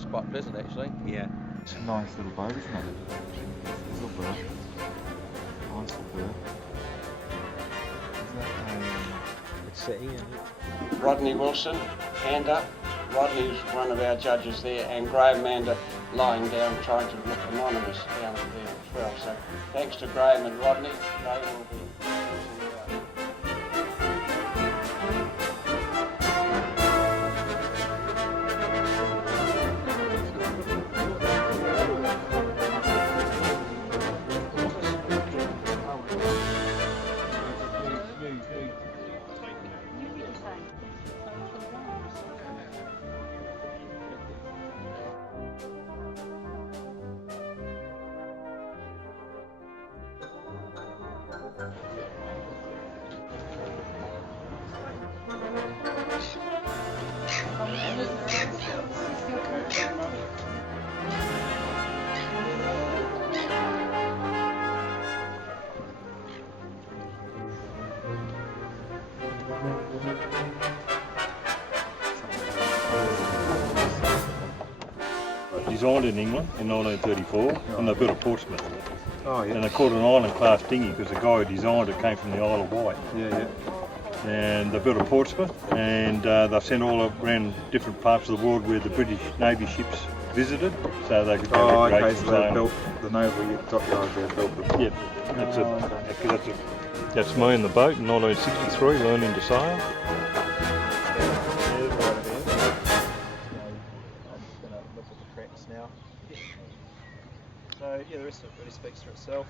it's quite pleasant actually. Yeah. It's a nice little boat, isn't it? Little bird. Nice little bird. Is that It's sitting in. Rodney Wilson, hand up. Rodney's one of our judges there, and Graham Mander lying down trying to look anonymous down there as well. So thanks to Graham and Rodney, they will be choosing you out. Designed in England in 1934 and they built at Portsmouth. Oh, yeah. And they called it an island class dinghy because the guy who designed it came from the Isle of Wight. Yeah. And they built at Portsmouth and they've sent all around different parts of the world where the British Navy ships visited, so they could go Oh, recreate okay, so the they zone. built the naval dockyard there, built the... Yep, that's me in the boat in 1963 learning to sail. So yeah, the rest of it really speaks for itself.